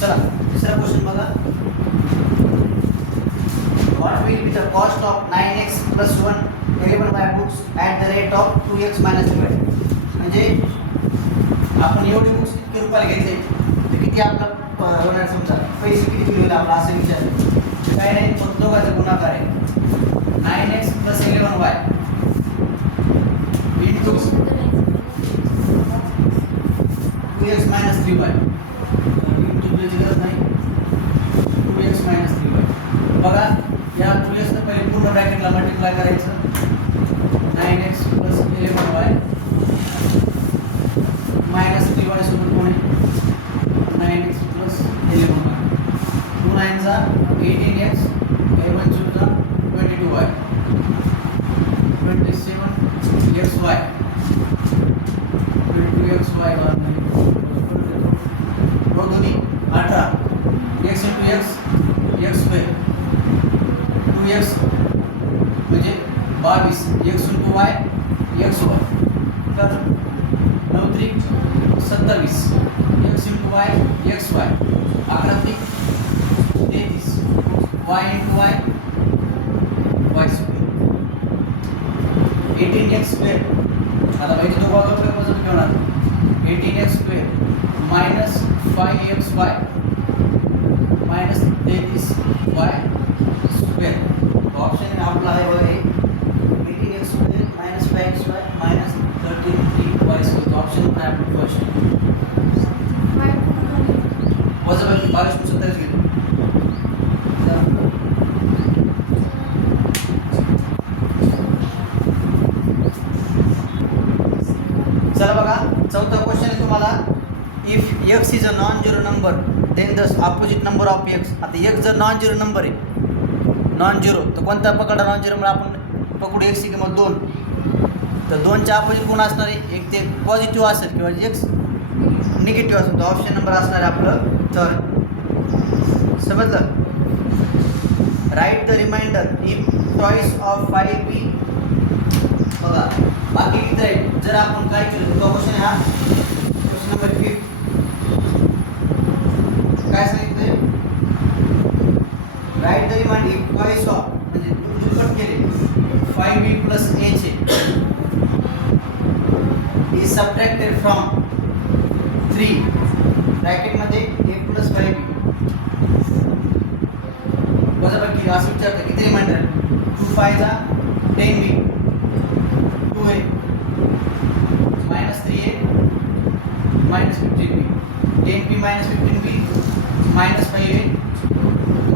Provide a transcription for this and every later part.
चला दुसरा क्वेश्चन बघा. What will be the cost of 9x + 1 11y books at the rate of 2x - 3y. म्हणजे आपण एवढे बुक्स किती रुपयाला घ्यायचे तर किती आपलं होणार, समजा पैसे किती होईल आपला असं विचार. काय नाही, फक्त दोघांचा गुणाकार आहे. 9x + 11y into 2x - 3y. Into गरज नाही, 2x - 3y. बघा या 2x ने पहिले पूर्ण ब्रॅकेटला मल्टिप्लाय करायचं. 9x + 11y - 3y सोबत कोण आहे 9x + 11y. 2 9 जा 18x, 11 * 22y, 27xy, 22xy दोन्ही 18 x × x x², 2x म्हणजे 22 x × y xy, तर 9 × 3 27 x × y xy, 11 × 3 33 y × y y², 18x². आता पाहिजे तो भाग कसं ठेवणार 18x² - 5xy - 33y². ऑप्शन आपला आहे बघा, 18x² - 5xy - 33y². ऑप्शन आहे आपलं फर्स्ट. वजाबाकी 22 + 27 घेतो. चला बघा चौथा क्वेश्चन आहे तुम्हाला. If x is a non zero number then the opposite number of x. आता x जर नॉन झिरो नंबर आहे, नॉन झिरो, तर कोणता पकडा नॉन झिरो? म्हणजे आपण पकडू x ची किंमत 2, तर 2च्या अपोजिट कोण असणार आहे? एक ते पॉझिटिव्ह असेल किंवा x निगेटिव्ह असेल. तर ऑप्शन नंबर असणार आहे आपलं थर्ड. समजलं? Write the remainder if twice of 5b. बघा बाकी किती राहील जर आपण काय केलं. तो क्वेश्चन हा क्वेश्चन नंबर 5. काय सांगितलंय? Write the remainder if twice of म्हणजे दुप्पट केले 5b + a चे इज सबट्रॅक्टेड फ्रॉम 3 ब्रॅकेटमध्ये a + 5b. वजाबाकी असं विचारतं किती रिमाइंडर. 2 5 जा 10b, 2a -3a -15b, 10b - 15b -5a -a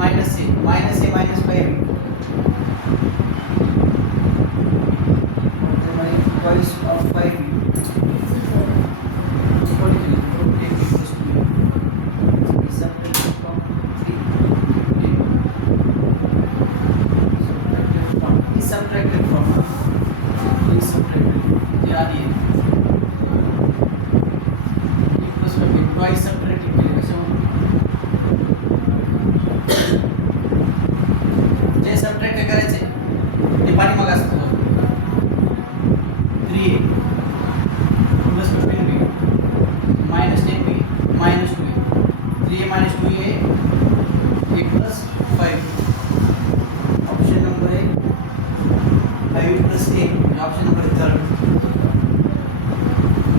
-5b. Choice of 5b. Subtracted from twice subtracted केले जे सबट्रॅक्ट करायचे ते पाठीमाग असतं. 3a + 15b -10b -2a, 3a - 2a a + 5. Option number आहे 5 + a. Option number 3.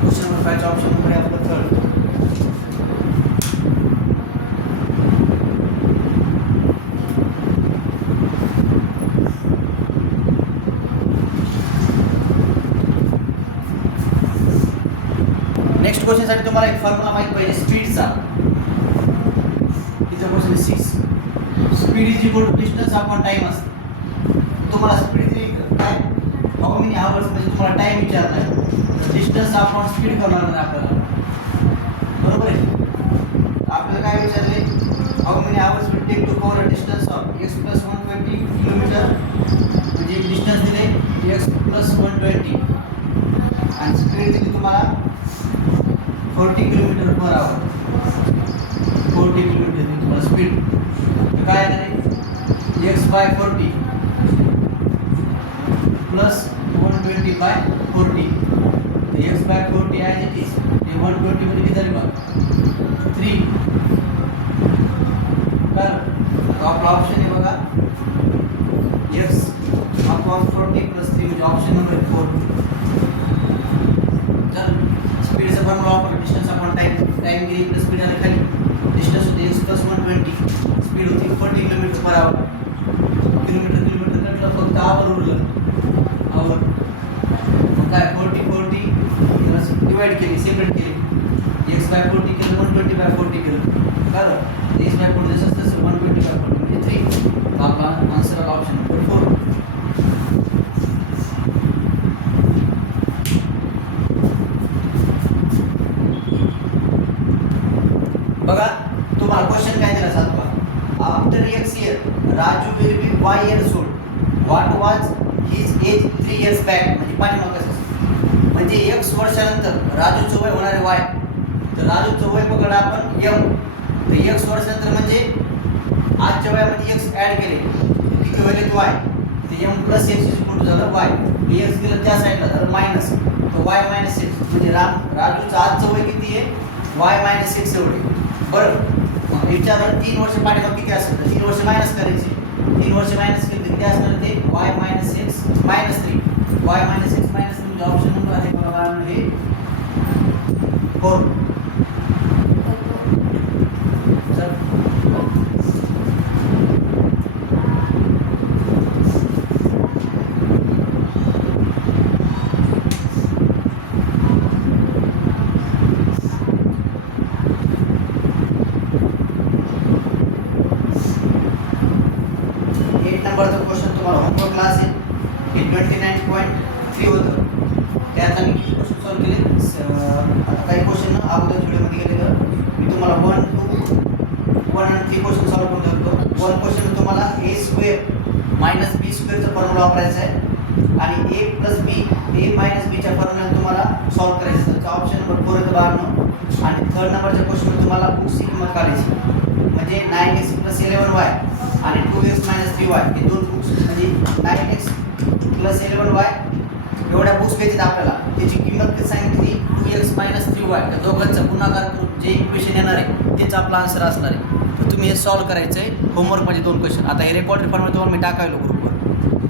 Question number 5 option number आहे आपला 3. Next क्वेश्चनसाठी तुम्हाला एक फॉर्म्युला माहिती पाहिजे स्पीडचा. इथं question 6. Speed is equal to distance upon time असते. तुम्हाला स्पीड दिली काय हाऊ मेनी आवर्स म्हणजे तुम्हाला टाइम विचारला आहे. डिस्टन्स अपॉन स्पीड करणार आहे आपल्याला, बरोबर आहे. आपल्याला काय विचारले how many hours will take to cover a distance of x + 120 kilometre. म्हणजे डिस्टन्स दिले x + 120 आणि स्पीड दिली तुम्हाला 40 km/h. 40 किलोमीटर तुम्हाला स्पीड. तर काय आहे x/40 + 120/40. x/40 आहे ते 120 मध्ये किती झाले बघा 3 आपला ऑप्शन आहे बघा x अपॉन 40 प्लस 3 म्हणजे ऑप्शन नंबर 4. जर स्पीडचा फॉर्म्युला वापरला डिस्टन्स अपॉन टाइम गेली प्लस स्पीड आला खाली डिस्टन्स होते x प्लस 120 स्पीड होती 40 किलोमीटर पर आवर. किलोमीटर कटलं फक्त आवर उरलं आवर. मग काय 40 डिवाइड केली सेपरेट केली x बाय 40 केलं 120 बाय 40 केलं बरं. x बाय 40 जसं तसं 120 बाय 40 म्हणजे 3. आपला आन्सर आला ऑप्शन नंबर 4. बघा तुम्हाला क्वेश्चन काय दिला सातवा. After x year Raju will be y years old. What वाज हिज एज 3 years बॅक. म्हणजे पाठीमागं म्हणजे x वर्षानंतर राजूचं वय होणार आहे y. तर राजूचं वय पकडा आपण m. तर x वर्षानंतर म्हणजे आजच्या वयामध्ये x ऍड केले किती होईल y. ते m प्लस x इक्वल झालं y. x गेलं त्या साईडला तर मायनस तो y मायनस x म्हणजे राजूचं आजचं वय किती आहे y मायनस x एवढे. बरं मग विचारलं 3 वर्ष पाठीमागे किती असेल तर 3 वर्ष मायनस करायचे. 3 वर्ष मायनस केले किती असणार ते y minus x minus 3. y minus x minus 3 म्हणजे ऑप्शन नंबर आहे बघा हे 4. नंबरचा क्वेश्चन तुम्हाला होमवर्क क्लास आहे हे 29.3 होतं. त्यात आम्ही किती क्वेश्चन सॉल्व केले. आता काही क्वेश्चन अगोदर व्हिडिओमध्ये गेलेलं मी तुम्हाला 1, 2, 1 आणि 3 क्वेश्चन सॉल्व करून देतो. 1 क्वेश्चन तुम्हाला a स्क्वेअर मायनस b स्क्वेअरचा फॉर्म्युला वापरायचा आहे आणि a plus b a minus b च्या फॉर्म्युला तुम्हाला सॉल्व करायचं. त्याचा ऑप्शन नंबर 4 येतो 92. आणि थर्ड नंबरच्या क्वेश्चन तुम्हाला बुक्सची किंमत काढायची म्हणजे 9x प्लस 11y आणि 2x मायनस 3y हे दोन बुक्स म्हणजे 9x प्लस 11y एवढ्या बुक्स घ्यायचे आपल्याला. त्याची किंमत किती सांगितली 2x मायनस 3y. त्या दोघांचा गुणाकार करून जे इक्वेशन येणार आहे तेच आपला आन्सर असणार आहे. तर तुम्ही हे सॉल्व करायचं आहे होमवर्कमध्ये 2 क्वेश्चन. आता हे रेकॉर्डेड फॉर्ममध्ये तुम्हाला मी टाकायला